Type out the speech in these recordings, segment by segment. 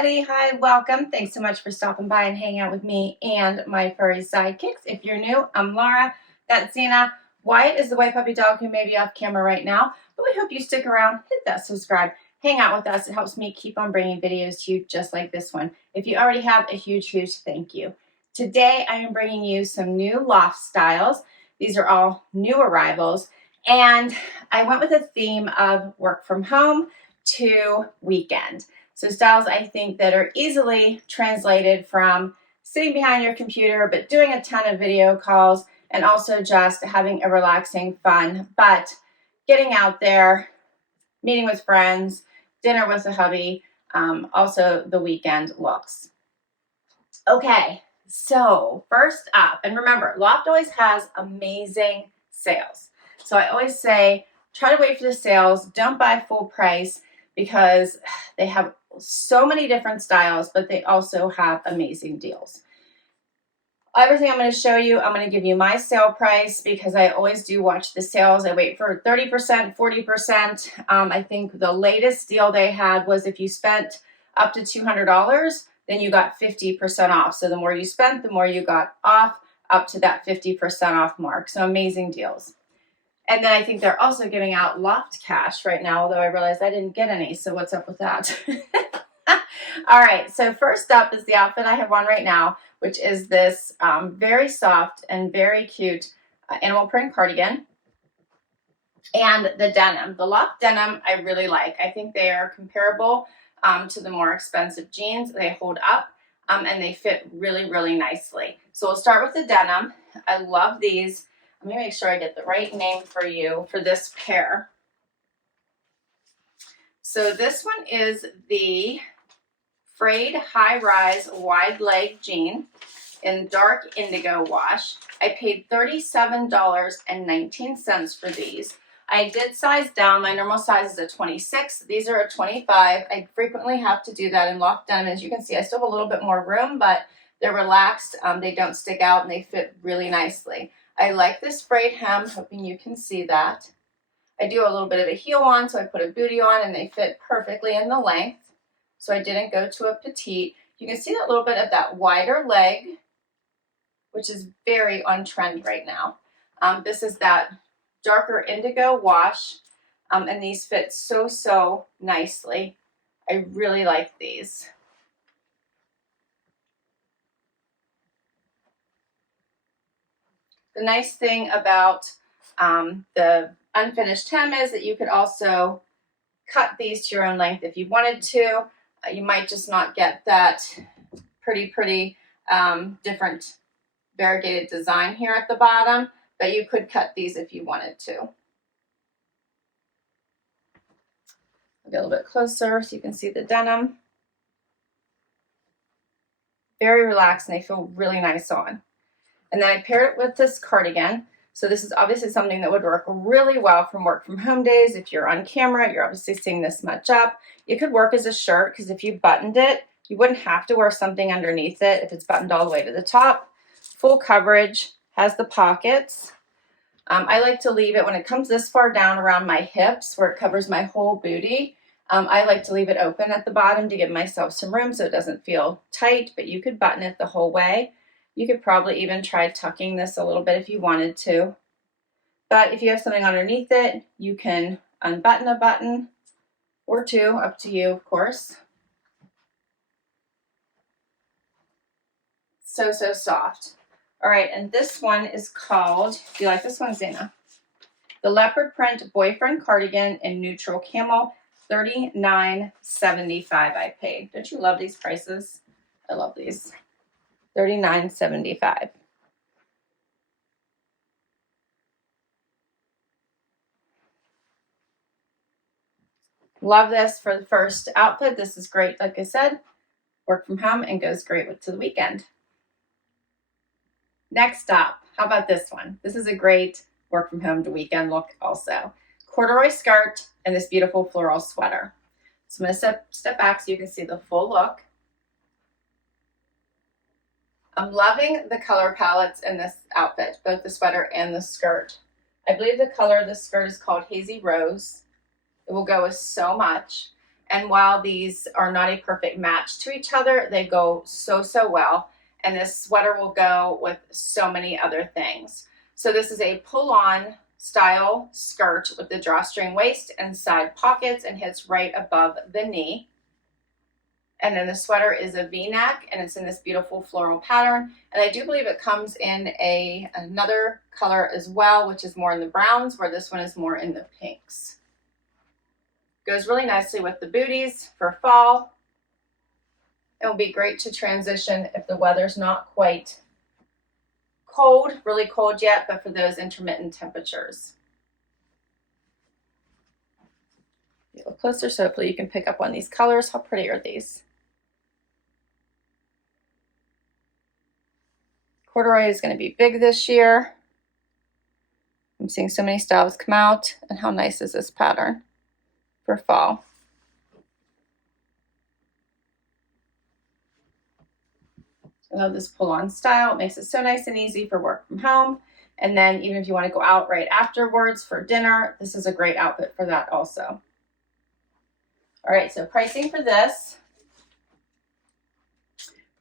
everybody. Hi, welcome. Thanks so much for stopping by and hanging out with me and my furry sidekicks. If you're new, I'm Laura. That's Zena. Wyatt is the white puppy dog who may be off camera right now, but we hope you stick around, hit that subscribe, hang out with us. It helps me keep on bringing videos to you just like this one. If you already have, a huge thank you. Today, I am bringing you some new Loft styles. These are all new arrivals, and I went with a theme of work from home to weekend. So styles I think that are easily translated from sitting behind your computer, but doing a ton of video calls, and also just having a relaxing, fun, but getting out there, meeting with friends, dinner with a hubby, also the weekend looks. Okay, so first up, and remember, Loft always has amazing sales. So I always say, try to wait for the sales, don't buy full price, because they have so many different styles, but they also have amazing deals. Everything I'm going to show you, I'm going to give you my sale price because I always do watch the sales. I wait for 30%, 40%. I think the latest deal they had was if you spent up to $200, then you got 50% off. So the more you spent, the more you got off, up to that 50% off mark. So amazing deals. And then I think they're also giving out Loft cash right now, although I realized I didn't get any, so what's up with that? All right, so first up is the outfit I have on right now, which is this very soft and very cute animal print cardigan. And the denim, the Loft denim, I really like. I think they are comparable to the more expensive jeans. They hold up and they fit really, really nicely. So we'll start with the denim. I love these. Let me make sure I get the right name for you for this pair. So this one is the frayed high-rise wide leg jean in dark indigo wash. I paid $37.19 for these. I did size down. My normal size is a 26. These are a 25. I frequently have to do that in Loft denim. As you can see, I still have a little bit more room, but they're relaxed. They don't stick out and they fit really nicely. I like this frayed hem, hoping you can see that. I do a little bit of a heel on, so I put a bootie on and they fit perfectly in the length. So I didn't go to a petite. You can see that little bit of that wider leg, which is very on trend right now. This is that darker indigo wash, and these fit so nicely. I really like these. The nice thing about the unfinished hem is that you could also cut these to your own length if you wanted to. You might just not get that pretty different variegated design here at the bottom, but you could cut these if you wanted to. I'll get a little bit closer so you can see the denim. Very relaxed and they feel really nice on. And then I paired it with this cardigan. So this is obviously something that would work really well from work from home days. If you're on camera, you're obviously seeing this much up. It could work as a shirt because if you buttoned it, you wouldn't have to wear something underneath it if it's buttoned all the way to the top. Full coverage, has the pockets. I like to leave it when it comes this far down around my hips where it covers my whole booty. I like to leave it open at the bottom to give myself some room so it doesn't feel tight, but you could button it the whole way. You could probably even try tucking this a little bit if you wanted to. But if you have something underneath it, you can unbutton a button or two, up to you, of course. So soft. All right, and this one is called, do you like this one, Zena? The leopard print boyfriend cardigan in neutral camel, $39.75 I paid. Don't you love these prices? I love these. $39.75. Love this for the first outfit. This is great, like I said, work from home and goes great to the weekend. Next up, how about this one? This is a great work from home to weekend look also. Corduroy skirt and this beautiful floral sweater. So I'm going to step back so you can see the full look. I'm loving the color palettes in this outfit, both the sweater and the skirt. I believe the color of the skirt is called Hazy Rose. It will go with so much. And while these are not a perfect match to each other, they go so, so well. And this sweater will go with so many other things. So this is a pull-on style skirt with the drawstring waist and side pockets and hits right above the knee. And then the sweater is a V-neck and it's in this beautiful floral pattern. And I do believe it comes in another color as well, which is more in the browns, where this one is more in the pinks. Goes really nicely with the booties for fall. It will be great to transition if the weather's not quite cold, really cold yet, but for those intermittent temperatures. You look closer so hopefully you can pick up on these colors. How pretty are these? Corduroy is going to be big this year. I'm seeing so many styles come out. And how nice is this pattern for fall? I love this pull-on style. It makes it so nice and easy for work from home. And then even if you want to go out right afterwards for dinner, this is a great outfit for that also. All right, so pricing for this.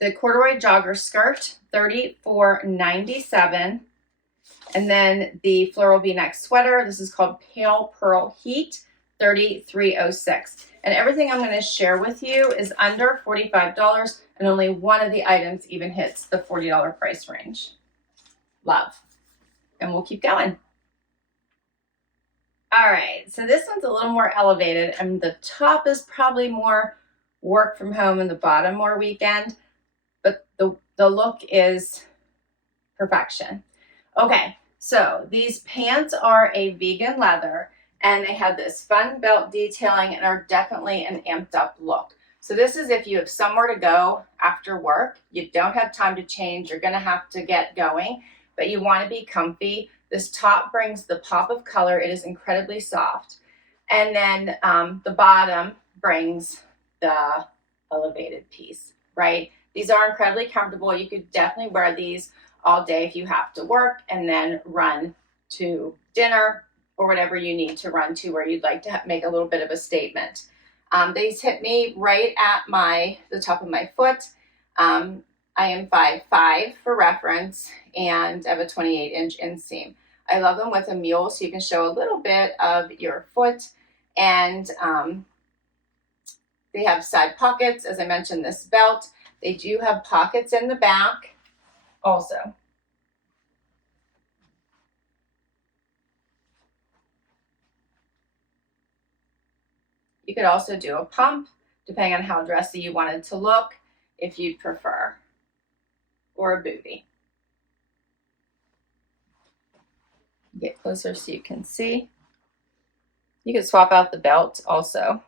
The corduroy jogger skirt, $34.97. And then the floral V-neck sweater, this is called Pale Pearl Heat, $33.06. And everything I'm going to share with you is under $45, and only one of the items even hits the $40 price range. Love. And we'll keep going. All right, so this one's a little more elevated, and the top is probably more work from home and the bottom more weekend, but the look is perfection. Okay, so these pants are a vegan leather, and they have this fun belt detailing and are definitely an amped up look. So this is if you have somewhere to go after work, you don't have time to change, you're gonna have to get going, but you wanna be comfy. This top brings the pop of color. It is incredibly soft. And then the bottom brings the elevated piece, right? These are incredibly comfortable. You could definitely wear these all day if you have to work and then run to dinner or whatever you need to run to where you'd like to make a little bit of a statement. These hit me right at the top of my foot. I am 5'5" for reference, and I have a 28-inch inseam. I love them with a mule so you can show a little bit of your foot, and they have side pockets. As I mentioned, this belt, they do have pockets in the back also. You could also do a pump depending on how dressy you wanted to look if you'd prefer, or a booty. Get closer so you can see. You could swap out the belt also.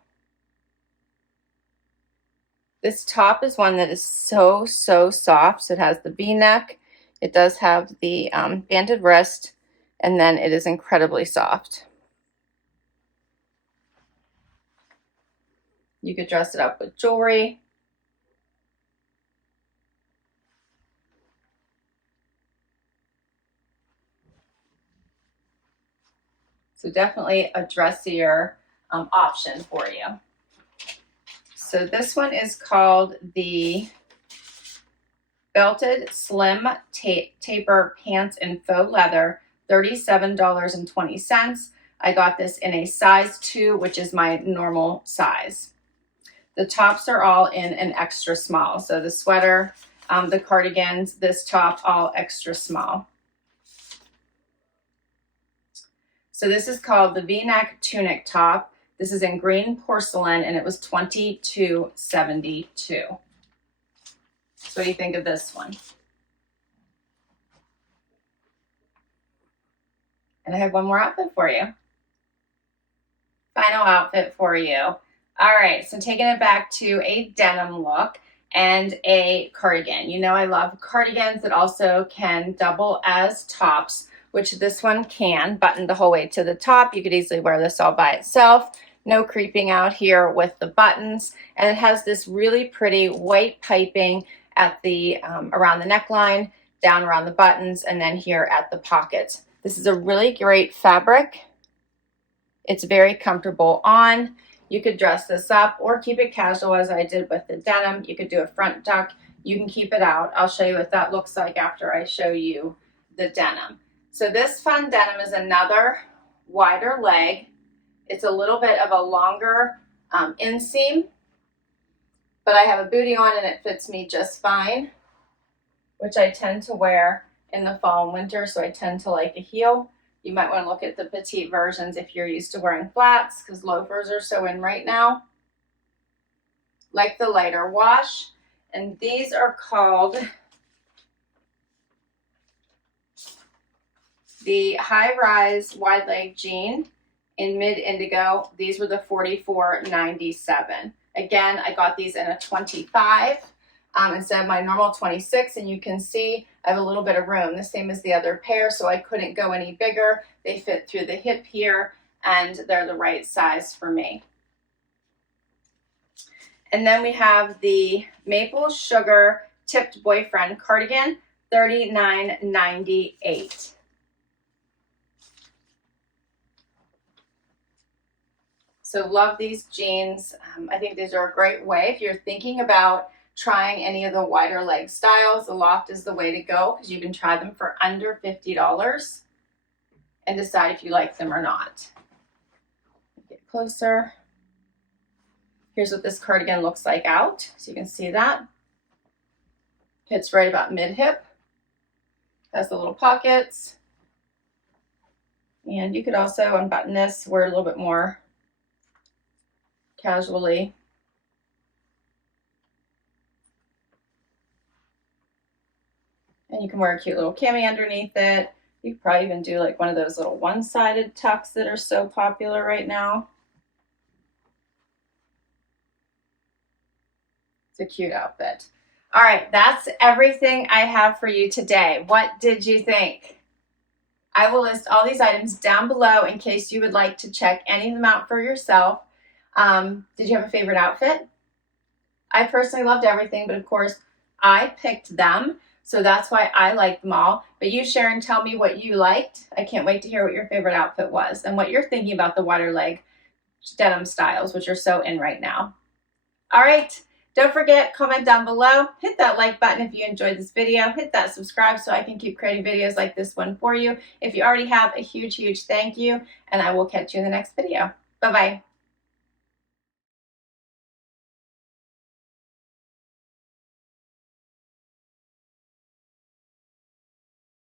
This top is one that is so soft. So it has the V-neck. It does have the banded wrist, and then it is incredibly soft. You could dress it up with jewelry. So definitely a dressier option for you. So this one is called the Belted Slim Taper Pants in Faux Leather, $37.20. I got this in a size 2, which is my normal size. The tops are all in an extra small. So the sweater, the cardigans, this top, all extra small. So this is called the V-neck tunic top. This is in green porcelain, and it was $22.72. So what do you think of this one? And I have one more outfit for you. Final outfit for you. All right, so taking it back to a denim look and a cardigan. You know I love cardigans that also can double as tops, which this one can, button the whole way to the top. You could easily wear this all by itself. No creeping out here with the buttons. And it has this really pretty white piping at the around the neckline, down around the buttons, and then here at the pockets. This is a really great fabric. It's very comfortable on. You could dress this up or keep it casual as I did with the denim. You could do a front tuck. You can keep it out. I'll show you what that looks like after I show you the denim. So this fun denim is another wider leg. It's a little bit of a longer inseam, but I have a bootie on and it fits me just fine, which I tend to wear in the fall and winter, so I tend to like a heel. You might want to look at the petite versions if you're used to wearing flats, because loafers are so in right now. Like the lighter wash, and these are called the high-rise wide leg jean in mid indigo. These were the $44.97. Again, I got these in a 25 instead of my normal 26, and you can see I have a little bit of room, the same as the other pair, so I couldn't go any bigger. They fit through the hip here, and they're the right size for me. And then we have the maple sugar tipped boyfriend cardigan, $39.98. So love these jeans. I think these are a great way if you're thinking about trying any of the wider leg styles. The Loft is the way to go because you can try them for under $50 and decide if you like them or not. Get closer. Here's what this cardigan looks like out, so you can see that. Fits right about mid-hip. Has the little pockets. And you could also unbutton this, wear it a little bit more casually. And you can wear a cute little cami underneath it. You could probably even do like one of those little one-sided tucks that are so popular right now. It's a cute outfit. All right, that's everything I have for you today. What did you think? I will list all these items down below in case you would like to check any of them out for yourself. Did you have a favorite outfit? I personally loved everything, but of course I picked them, so that's why I liked them all. But you, Sharon, tell me what you liked. I can't wait to hear what your favorite outfit was and what you're thinking about the wider leg denim styles, which are so in right now. All right, don't forget, comment down below, hit that like button if you enjoyed this video, hit that subscribe so I can keep creating videos like this one for you. If you already have, a huge, huge thank you, and I will catch you in the next video. Bye-bye.